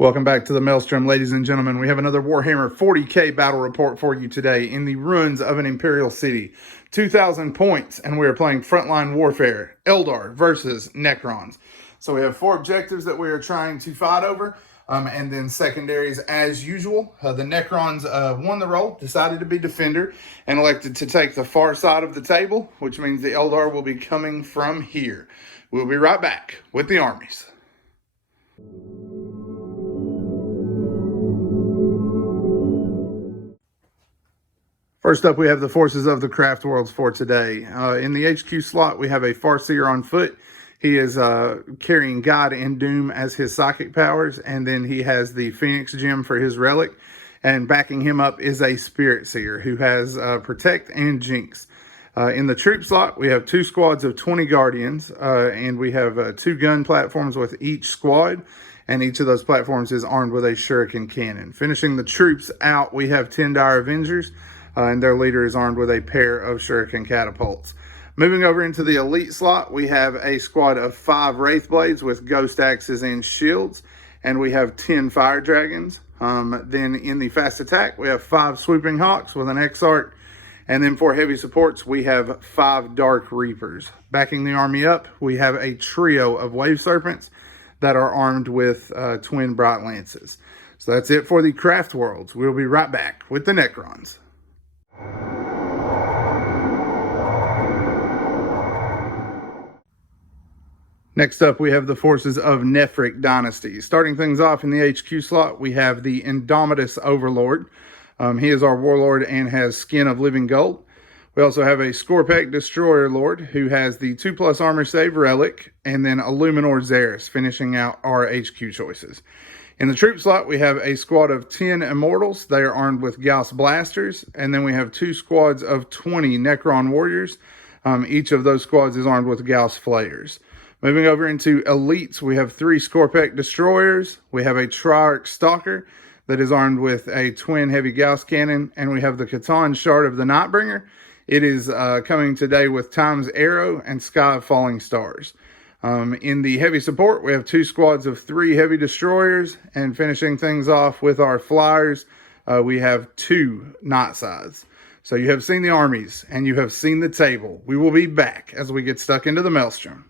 Welcome back to the Maelstrom, ladies and gentlemen. We have another Warhammer 40k battle report for you today in the ruins of an Imperial city. 2,000 points, and we are playing frontline warfare, Eldar versus Necrons. So we have 4 objectives that we are trying to fight over, and then secondaries as usual. The Necrons won the role, decided to be defender, and elected to take the far side of the table, which means the Eldar will be coming from here. We'll be right back with the armies. First up, we have the forces of the Craftworlds for today. In the HQ slot, we have a Farseer on foot. He is carrying God and Doom as his psychic powers, and then he has the Phoenix Gem for his relic. And backing him up is a Spirit Seer who has Protect and Jinx. In the troop slot, we have 2 squads of 20 Guardians, and we have 2 gun platforms with each squad. And each of those platforms is armed with a Shuriken cannon. Finishing the troops out, we have 10 Dire Avengers. And their leader is armed with a pair of Shuriken catapults. Moving over into the elite slot, we have a squad of 5 Wraithblades with ghost axes and shields, and we have 10 Fire Dragons. Then in the fast attack, we have 5 Swooping Hawks with an Exarch, and then for heavy supports, we have 5 Dark Reapers. Backing the army up, we have a trio of Wave Serpents that are armed with twin Bright Lances. So that's it for the Craftworlds. We'll be right back with the Necrons. Next up, we have the forces of Nefric Dynasty. Starting things off in the HQ slot, we have the Indomitus Overlord. He is our warlord and has Skin of Living Gold. We also have a Scorpek Destroyer Lord who has the 2+ armor save relic, and then Illuminor Xeris finishing out our HQ choices. In the troop slot, we have a squad of 10 Immortals. They are armed with Gauss Blasters. And then we have 2 squads of 20 Necron Warriors. Each of those squads is armed with Gauss Flayers. Moving over into Elites, we have 3 Scorpek Destroyers. We have a Triarch Stalker that is armed with a twin Heavy Gauss Cannon. And we have the Catan Shard of the Nightbringer. It is coming today with Time's Arrow and Sky of Falling Stars. In the heavy support, we have 2 squads of 3 heavy destroyers, and finishing things off with our flyers, we have 2 Night Sides. So you have seen the armies, and you have seen the table. We will be back as we get stuck into the Maelstrom.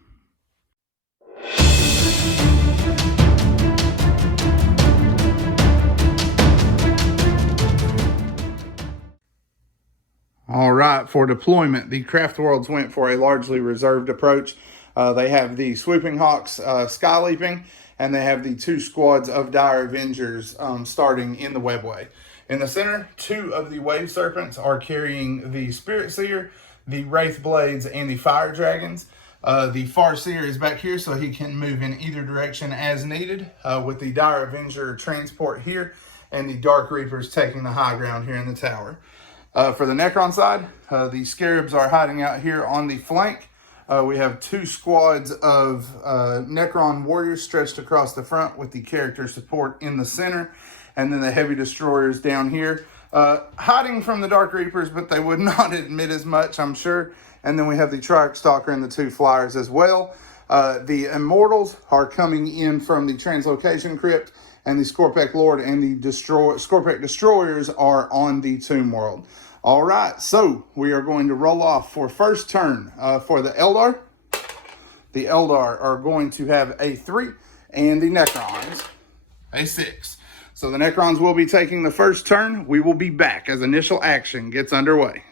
All right, for deployment, the Craftworlds went for a largely reserved approach. They have the Swooping Hawks Sky Leaping, and they have the 2 squads of Dire Avengers starting in the Webway. In the center, 2 of the Wave Serpents are carrying the Spirit Seer, the Wraith Blades, and the Fire Dragons. The Farseer is back here so he can move in either direction as needed, with the Dire Avenger transport here, and the Dark Reapers taking the high ground here in the tower. For the Necron side, the Scarabs are hiding out here on the flank. We have 2 squads of Necron warriors stretched across the front with the character support in the center. And then the heavy destroyers down here, hiding from the Dark Reapers, but they would not admit as much, I'm sure. And then we have the Triarch Stalker and the 2 flyers as well. The Immortals are coming in from the Translocation Crypt, and the Scorpek Lord and the Scorpek Destroyers are on the Tomb World. All right, so we are going to roll off for first turn for the Eldar. The Eldar are going to have a 3, and the Necrons a 6. So the Necrons will be taking the first turn. We will be back as initial action gets underway.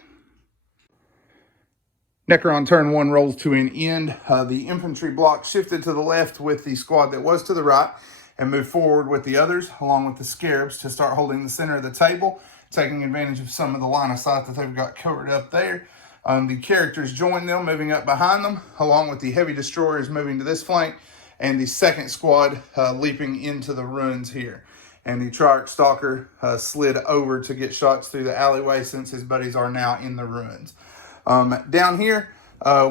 Necron turn 1 rolls to an end. The infantry block shifted to the left with the squad that was to the right, and moved forward with the others, along with the Scarabs, to start holding the center of the table, taking advantage of some of the line of sight that they've got covered up there. The characters join them, moving up behind them, along with the heavy destroyers moving to this flank, and the second squad leaping into the ruins here. And the Triarch Stalker slid over to get shots through the alleyway since his buddies are now in the ruins. Down here,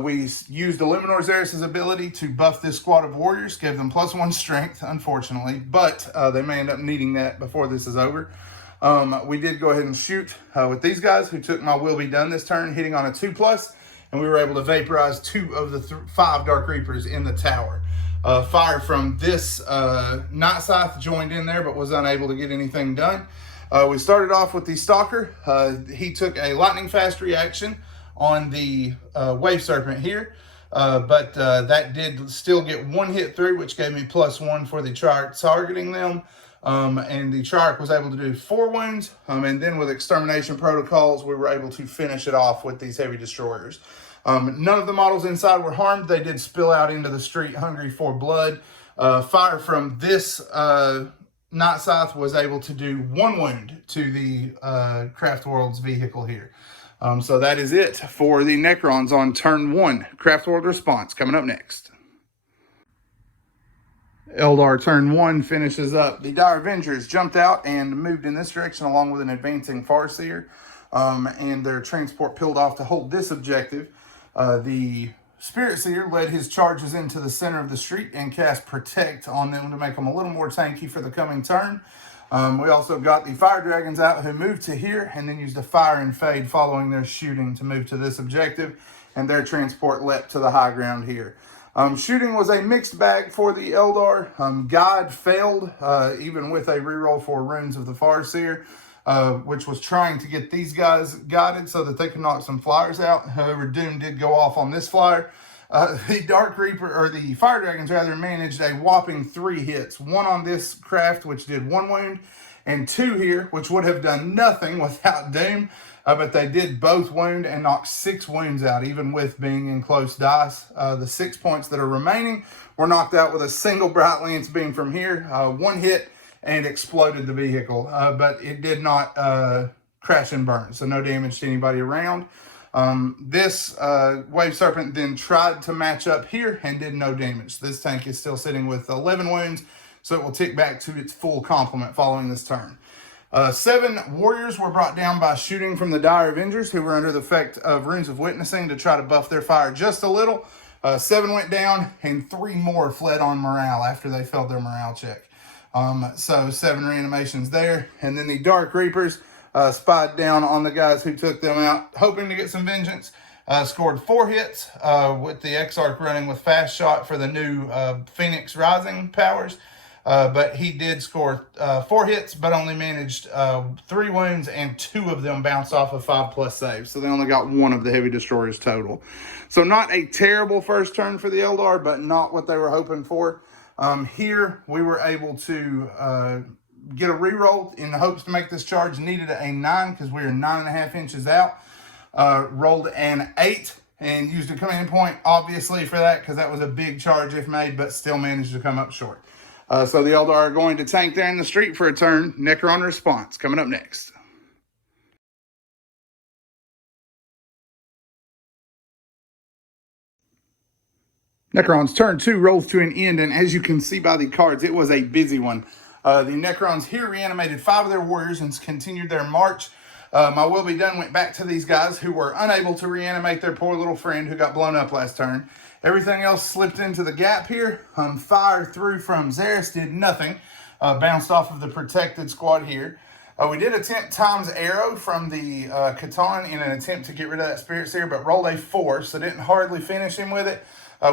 we used Illuminor Xeris' ability to buff this squad of warriors, gave them +1 strength, unfortunately, but they may end up needing that before this is over. We did go ahead and shoot with these guys who took my Will Be Done this turn, hitting on a 2+, and we were able to vaporize 2 of the 5 Dark Reapers in the tower. Fire from this Night Scythe joined in there, but was unable to get anything done. We started off with the Stalker. He took a lightning fast reaction on the Wave Serpent here, but that did still get one hit through, which gave me +1 for the Triarch targeting them. And the Triarch was able to do 4 wounds, and then with extermination protocols, we were able to finish it off with these heavy destroyers. None of the models inside were harmed. They did spill out into the street hungry for blood. Fire from this Night Scythe was able to do 1 wound to the Craftworlds vehicle here. So that is it for the Necrons on turn 1. Craftworld response coming up next. Eldar turn 1 finishes up. The Dire Avengers jumped out and moved in this direction along with an advancing Farseer, and their transport peeled off to hold this objective. The Spirit Seer led his charges into the center of the street and cast Protect on them to make them a little more tanky for the coming turn. We also got the Fire Dragons out, who moved to here and then used a Fire and Fade following their shooting to move to this objective, and their transport leapt to the high ground here. Shooting was a mixed bag for the Eldar. Guide failed, even with a reroll for Runes of the Farseer, which was trying to get these guys guided so that they could knock some flyers out. However, Doom did go off on this flyer. The Dark Reaper, or the Fire Dragons rather, managed a whopping 3 hits. 1 on this craft, which did 1 wound, and 2 here, which would have done nothing without Doom. But they did both wound and knocked 6 wounds out, even with being in close dice. The 6 points that are remaining were knocked out with a single Bright Lance beam from here. 1 hit and exploded the vehicle, but it did not crash and burn, so no damage to anybody around. This Wave Serpent then tried to match up here and did no damage. This tank is still sitting with 11 wounds, so it will tick back to its full complement following this turn. 7 warriors were brought down by shooting from the Dire Avengers, who were under the effect of Runes of Witnessing to try to buff their fire just a little. 7 went down, and 3 more fled on morale after they failed their morale check. So 7 reanimations there. And then the Dark Reapers spied down on the guys who took them out, hoping to get some vengeance. Scored 4 hits with the Exarch running with fast shot for the new Phoenix Rising powers. But he did score 4 hits, but only managed 3 wounds, and 2 of them bounced off of 5+ saves. So they only got 1 of the heavy destroyers total. So not a terrible first turn for the Eldar, but not what they were hoping for. Here we were able to get a reroll in the hopes to make this charge. Needed a 9 because we were 9.5 inches out. Rolled an 8 and used a command point, obviously, for that, because that was a big charge if made, but still managed to come up short. So the Eldar are going to tank there in the street for a turn. Necron response coming up next. Necron's turn 2 rolls to an end, and as you can see by the cards, it was a busy one. The Necrons here reanimated 5 of their warriors and continued their march. My will be done went back to these guys who were unable to reanimate their poor little friend who got blown up last turn. Everything else slipped into the gap here. Fire through from Xeris did nothing. Bounced off of the protected squad here. We did attempt Time's Arrow from the Catan in an attempt to get rid of that Spirit Seer, but rolled a 4, so didn't hardly finish him with it.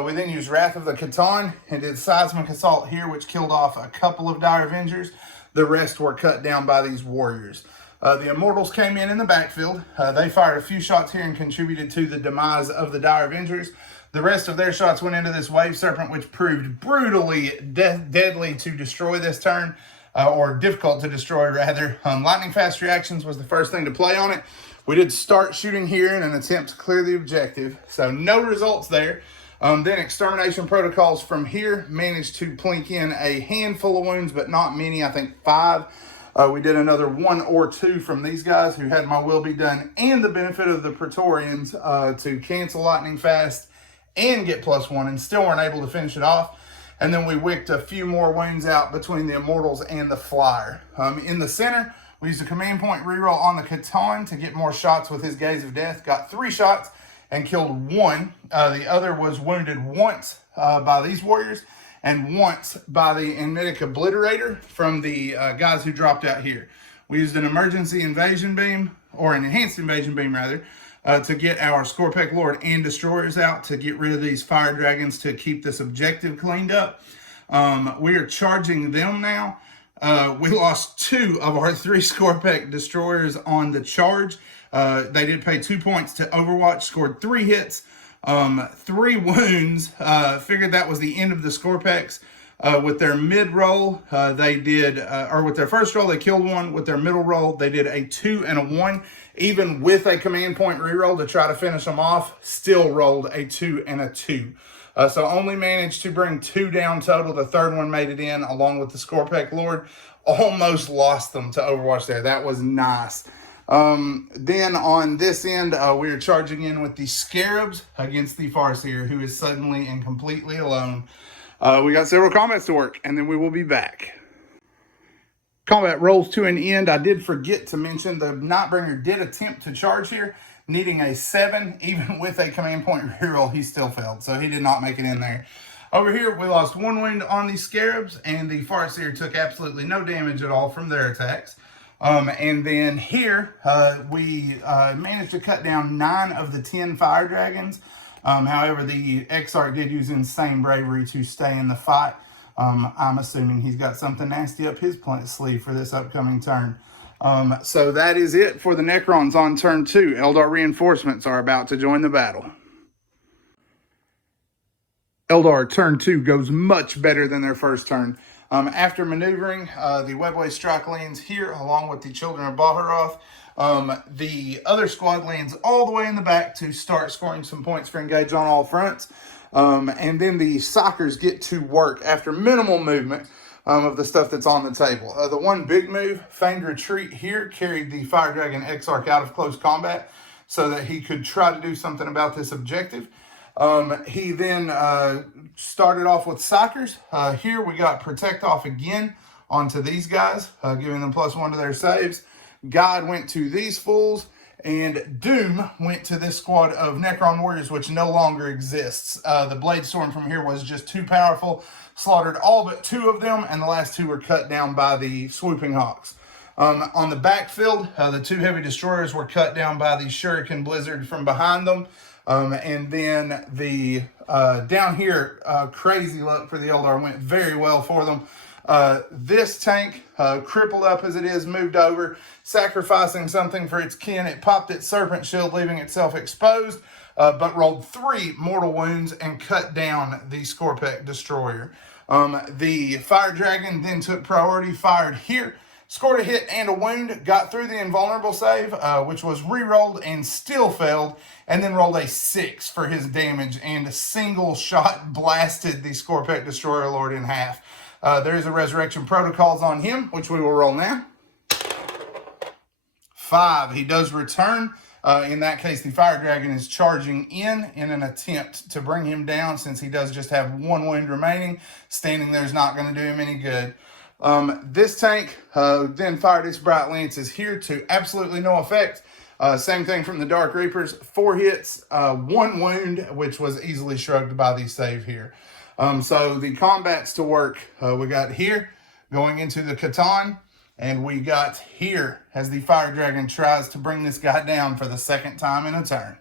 We then used Wrath of the Catan and did Seismic Assault here, which killed off a couple of Dire Avengers. The rest were cut down by these warriors. The Immortals came in the backfield. They fired a few shots here and contributed to the demise of the Dire Avengers. The rest of their shots went into this Wave Serpent, which proved brutally deadly to destroy this turn, or difficult to destroy, rather. Lightning Fast Reactions was the first thing to play on it. We did start shooting here in an attempt to clear the objective, so no results there. Then Extermination Protocols from here managed to plink in a handful of wounds, but not many, I think 5. We did another 1 or 2 from these guys who had my will be done and the benefit of the Praetorians to cancel Lightning Fast and get +1, and still weren't able to finish it off. And then we wicked a few more wounds out between the Immortals and the Flyer. In the center, we used a command point reroll on the Catan to get more shots with his Gaze of Death. Got 3 shots and killed 1. The other was wounded once by these warriors and once by the Enmitic Obliterator from the guys who dropped out here. We used an emergency invasion beam, or an enhanced invasion beam rather, to get our Scorpek Lord and Destroyers out to get rid of these Fire Dragons to keep this objective cleaned up. We are charging them now. We lost 2 of our 3 Scorpek Destroyers on the charge. They did pay 2 points to Overwatch, scored 3 hits, 3 wounds. Figured that was the end of the Scorpeks. With their mid roll, they did, or with their first roll, they killed 1. With their middle roll, they did a 2 and a 1. Even with a command point reroll to try to finish them off, still rolled a 2 and a 2. So only managed to bring 2 down total. The third one made it in along with the Scorpek Lord. Almost lost them to Overwatch there. That was nice. Then on this end, we are charging in with the Scarabs against the Farseer, who is suddenly and completely alone. We got several combats to work, and then we will be back. Combat rolls to an end. I did forget to mention the Nightbringer did attempt to charge here, needing a 7. Even with a command point reroll, he still failed, so he did not make it in there. Over here, we lost 1 wound on the Scarabs, and the Farseer took absolutely no damage at all from their attacks. And then here, we managed to cut down 9 of the 10 Fire Dragons. However, the Exarch did use insane bravery to stay in the fight. I'm assuming he's got something nasty up his sleeve for this upcoming turn. So that is it for the Necrons on turn 2. Eldar reinforcements are about to join the battle. Eldar turn 2 goes much better than their first turn. After maneuvering, the Webway strike lands here along with the Children of Baharoth. The other squad lands all the way in the back to start scoring some points for engage on all fronts. And then the Sockers get to work after minimal movement of the stuff that's on the table. The one big move, feigned retreat here, carried the Fire Dragon Exarch out of close combat so that he could try to do something about this objective. He then started off with Sockers. Here we got Protect off again onto these guys, giving them +1 to their saves. God went to these fools, and Doom went to this squad of Necron warriors, which no longer exists. The Blade Storm from here was just too powerful, slaughtered all but 2 of them, and the last 2 were cut down by the Swooping Hawks. On the backfield, the 2 heavy destroyers were cut down by the Shuriken Blizzard from behind them. And then the down here, crazy luck for the Eldar, went very well for them. This tank, crippled up as it is, moved over, sacrificing something for its kin. It popped its Serpent Shield, leaving itself exposed, but rolled 3 mortal wounds and cut down the Scorpek Destroyer. The Fire Dragon then took priority, fired here, scored a hit and a wound, got through the invulnerable save, which was re-rolled and still failed, and then rolled a 6 for his damage, and a single shot blasted the Scorpek Destroyer Lord in half. There is a Resurrection Protocols on him, which we will roll now. 5. He does return. In that case, the Fire Dragon is charging in an attempt to bring him down, since he does just have 1 wound remaining. Standing there is not going to do him any good. This tank then fired its Bright Lances here to absolutely no effect. Same thing from the Dark Reapers. 4 hits, 1 wound, which was easily shrugged by the save here. So the combats to work, we got here going into the Catan, and we got here as the Fire Dragon tries to bring this guy down for the 2nd time in a turn.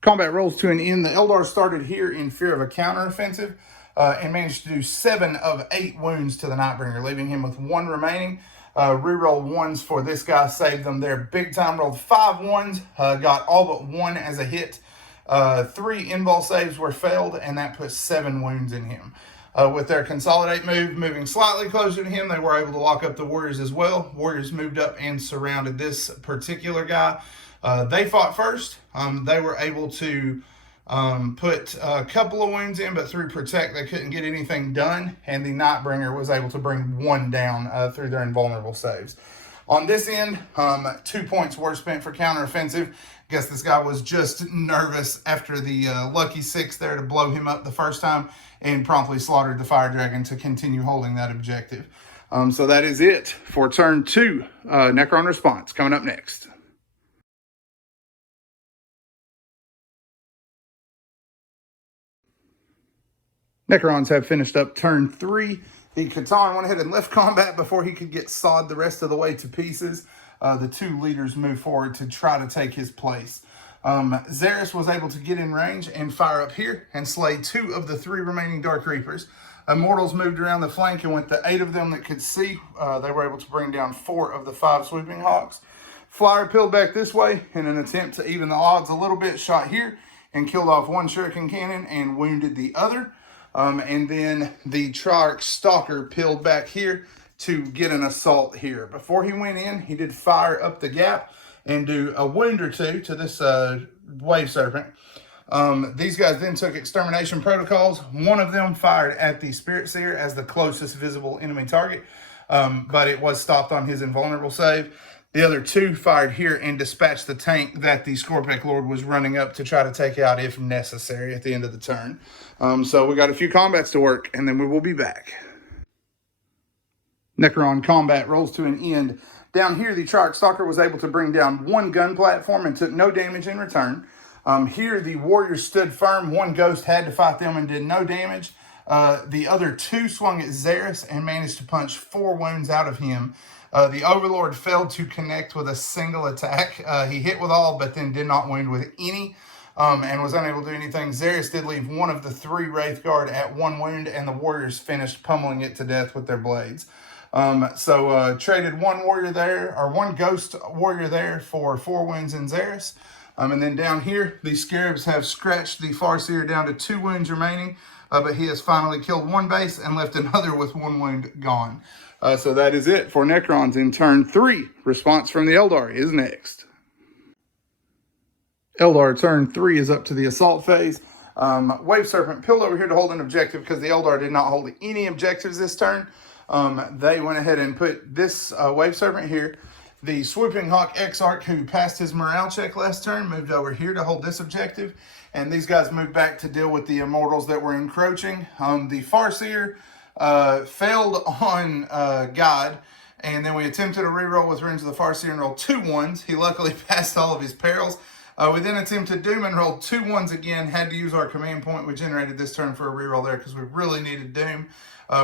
Combat rolls to an end. The Eldar started here in fear of a counteroffensive and managed to do 7 of 8 wounds to the Nightbringer, leaving him with 1 remaining. Reroll 1s for this guy, saved them there big time. Rolled 5 1s, got all but 1 as a hit. 3 invul saves were failed, and that puts 7 wounds in him. With their consolidate move, moving slightly closer to him, they were able to lock up the Warriors as well. Warriors moved up and surrounded this particular guy. They fought first. They were able to put a couple of wounds in, but through Protect, they couldn't get anything done, and the Nightbringer was able to bring 1 down through their invulnerable saves. On this end, 2 points were spent for counteroffensive. Guess this guy was just nervous after the lucky 6 there to blow him up the first time, and promptly slaughtered the Fire Dragon to continue holding that objective. So that is it for turn 2. Necron response coming up next. Necrons have finished up turn 3. The Catan went ahead and left combat before he could get sawed the rest of the way to pieces. the two leaders move forward to try to take his place. Xeris was able to get in range and fire up here and slay 2 of the 3 remaining Dark Reapers. Immortals moved around the flank, and with the 8 of them that could see, they were able to bring down 4 of the 5 Swooping Hawks. Flyer peeled back this way in an attempt to even the odds a little bit, shot here and killed off 1 Shuriken Cannon and wounded the other. And then the Triarch Stalker peeled back here to get an assault here. Before he went in, he did fire up the gap and do a wound or 2 to this Wave Serpent. These guys then took extermination protocols. One of them fired at the Spirit Seer as the closest visible enemy target, but it was stopped on his invulnerable save. The other 2 fired here and dispatched the tank that the Scorpek Lord was running up to try to take out if necessary at the end of the turn. So we got a few combats to work, and then we will be back. Necron combat rolls to an end. Down here, the Triarch Stalker was able to bring down 1 gun platform and took no damage in return. Here, the warriors stood firm. 1 ghost had to fight them and did no damage. The other 2 swung at Xeris and managed to punch 4 wounds out of him. The Overlord failed to connect with a single attack. He hit with all, but then did not wound with any, and was unable to do anything. Xeris did leave 1 of the 3 Wraith Guard at 1 wound, and the warriors finished pummeling it to death with their blades. Traded 1 warrior there, or 1 ghost warrior there for 4 wounds in Xeris. And then down here, the Scarabs have scratched the Farseer down to 2 wounds remaining, but he has finally killed 1 base and left another with 1 wound gone. So that is it for Necrons in turn 3. Response from the Eldar is next. Eldar turn 3 is up to the assault phase. Wave Serpent peeled over here to hold an objective because the Eldar did not hold any objectives this turn. They went ahead and put this Wave Serpent here. The Swooping Hawk Exarch, who passed his morale check last turn, moved over here to hold this objective. And these guys moved back to deal with the Immortals that were encroaching. The Farseer failed on God. And then we attempted a reroll with Rings of the Farseer and rolled 2 1s. He luckily passed all of his perils. We then attempted Doom and rolled 2 1s again. Had to use our command point we generated this turn for a reroll there because we really needed Doom.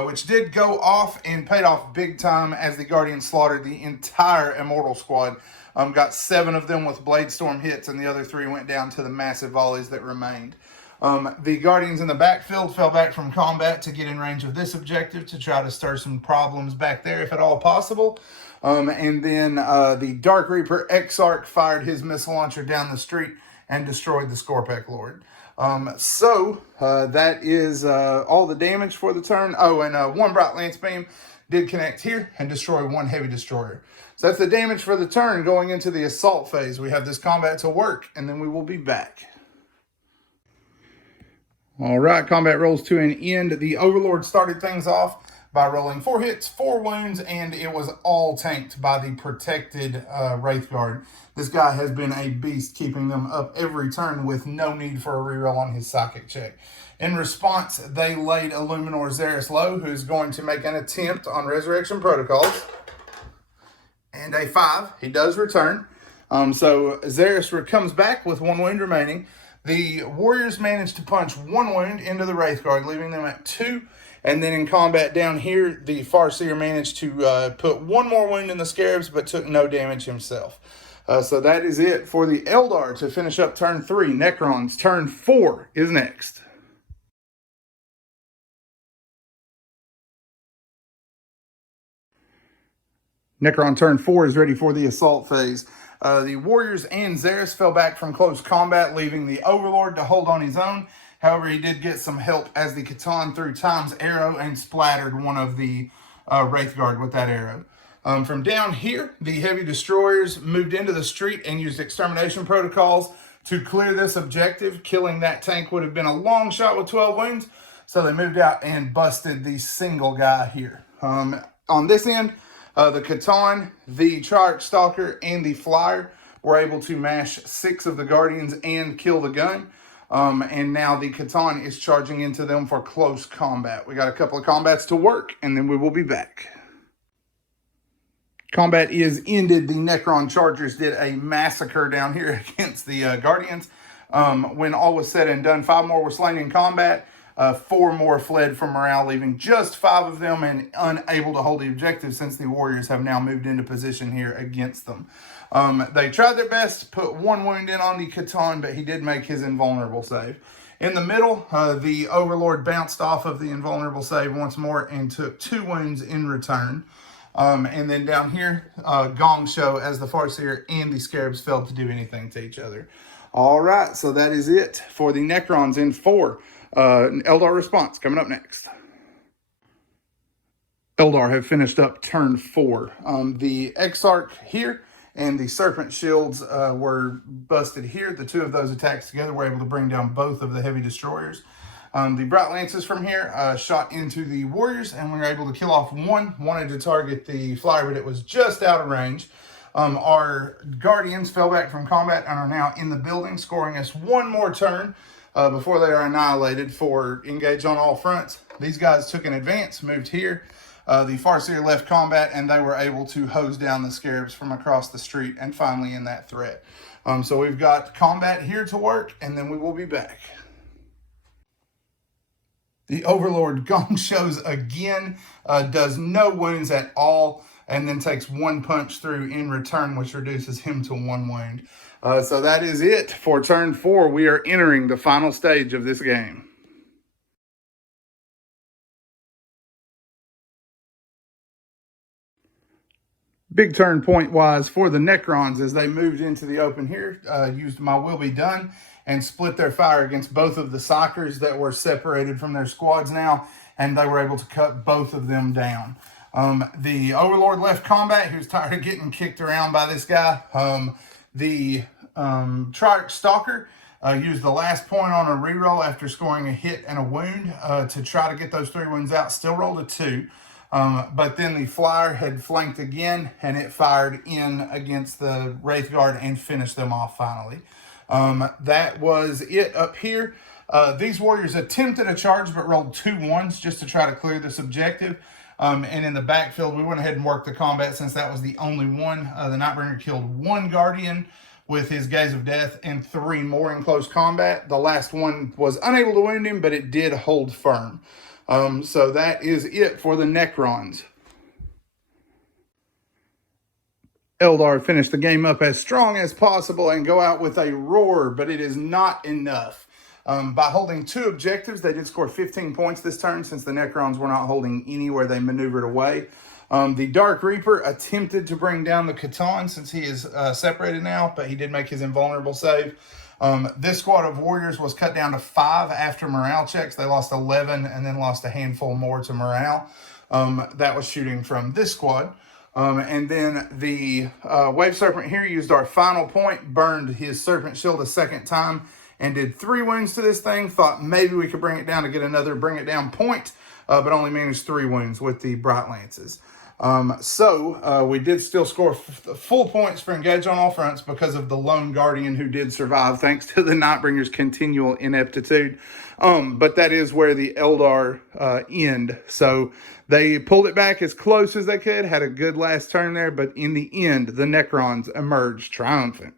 Which did go off and paid off big time as the Guardians slaughtered the entire Immortal squad. Got 7 of them with Blade Storm hits, and the other 3 went down to the massive volleys that remained. The Guardians in the backfield fell back from combat to get in range of this objective to try to stir some problems back there if at all possible. And then the Dark Reaper Exarch fired his missile launcher down the street and destroyed the Scorpek Lord. That is all the damage for the turn. Oh, and 1 Bright Lance Beam did connect here and destroy 1 Heavy Destroyer. So that's the damage for the turn. Going into the assault phase, we have this combat to work, and then we will be back. All right, combat rolls to an end. The Overlord started things off by rolling 4 hits, 4 wounds, and it was all tanked by the protected Wraith Guard. This guy has been a beast, keeping them up every turn with no need for a reroll on his psychic check. In response, they laid Illuminor Xeris low, who's going to make an attempt on Resurrection Protocols. And a 5. He does return. So Xeris comes back with 1 wound remaining. The Warriors managed to punch 1 wound into the Wraith Guard, leaving them at 2. And then in combat down here, the Farseer managed to put 1 more wound in the Scarabs, but took no damage himself. So that is it for the Eldar to finish up turn 3. Necrons turn 4 is next. Necron turn 4 is ready for the assault phase. The Warriors and Xeris fell back from close combat, leaving the Overlord to hold on his own. However, he did get some help as the Catan threw Time's arrow and splattered one of the Wraith Guard with that arrow. From down here, the Heavy Destroyers moved into the street and used extermination protocols to clear this objective. Killing that tank would have been a long shot with 12 wounds, so they moved out and busted the single guy here. On this end, the Catan, the Triarch Stalker, and the Flyer were able to mash 6 of the Guardians and kill the gun. And now the Catan is charging into them for close combat. We got a couple of combats to work, and then we will be back. Combat is ended. The Necron Chargers did a massacre down here against the Guardians. When all was said and done, 5 more were slain in combat. 4 more fled from morale, leaving just 5 of them and unable to hold the objective since the warriors have now moved into position here against them. They tried their best to put 1 wound in on the Catan, but he did make his invulnerable save. In the middle, the Overlord bounced off of the invulnerable save once more and took 2 wounds in return. And then down here, Gong Show as the Farseer and the Scarabs failed to do anything to each other. All right, so that is it for the Necrons in 4. Eldar response coming up next. Eldar have finished up turn 4. The Exarch here and the Serpent Shields were busted here. The 2 of those attacks together were able to bring down both of the heavy destroyers. The Bright Lances from here shot into the warriors, and we were able to kill off 1. Wanted to target the flyer, but it was just out of range. Our Guardians fell back from combat and are now in the building, scoring us 1 more turn before they are annihilated for engage on all fronts. These guys took an advance, moved here. The Farseer left combat, and they were able to hose down the Scarabs from across the street and finally end that threat. So we've got combat here to work, and then we will be back. The Overlord Gong Shows again, does no wounds at all, and then takes 1 punch through in return, which reduces him to 1 wound. So that is it for turn 4. We are entering the final stage of this game. Big turn point wise for the Necrons as they moved into the open here, used My Will Be Done and split their fire against both of the Psykers that were separated from their squads now, and they were able to cut both of them down. The Overlord left combat. He was tired of getting kicked around by this guy. The Triarch Stalker used the last point on a reroll after scoring a hit and a wound to try to get those 3 wounds out. Still rolled a 2. But then the Flyer had flanked again, and it fired in against the Wraith Guard and finished them off finally. That was it up here. These warriors attempted a charge but rolled 2 1s just to try to clear this objective. And in the backfield, we went ahead and worked the combat since that was the only one. The Nightbringer killed 1 Guardian with his Gaze of Death and 3 more in close combat. The last one was unable to wound him, but it did hold firm. So that is it for the Necrons. Eldar finished the game up as strong as possible and go out with a roar, but it is not enough. By holding 2 objectives, they did score 15 points this turn since the Necrons were not holding any where they maneuvered away. The Dark Reaper attempted to bring down the Catan since he is separated now, but he did make his invulnerable save. This squad of warriors was cut down to 5 after morale checks. They lost 11 and then lost a handful more to morale. That was shooting from this squad. And then the Wave Serpent here used our final point, burned his Serpent Shield a second time, and did 3 wounds to this thing. Thought maybe we could bring it down to get another bring it down point, but only managed 3 wounds with the Bright Lances. We did still score full points for engage on all fronts because of the lone Guardian who did survive thanks to the Nightbringer's continual ineptitude. But that is where the Eldar end. So they pulled it back as close as they could, had a good last turn there, but in the end, the Necrons emerged triumphant.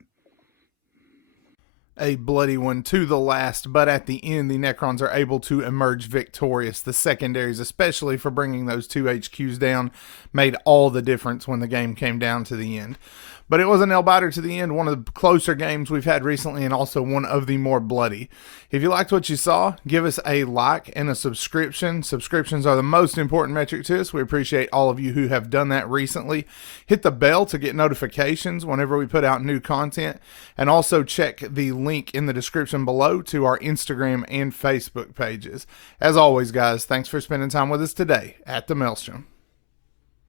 A bloody one to the last, but at the end, the Necrons are able to emerge victorious. The secondaries, especially for bringing those 2 HQs down, made all the difference when the game came down to the end. But it was a nail-biter to the end, one of the closer games we've had recently, and also one of the more bloody. If you liked what you saw, give us a like and a subscription. Subscriptions are the most important metric to us. We appreciate all of you who have done that recently. Hit the bell to get notifications whenever we put out new content, and also check the link in the description below to our Instagram and Facebook pages. As always, guys, thanks for spending time with us today at the Maelstrom.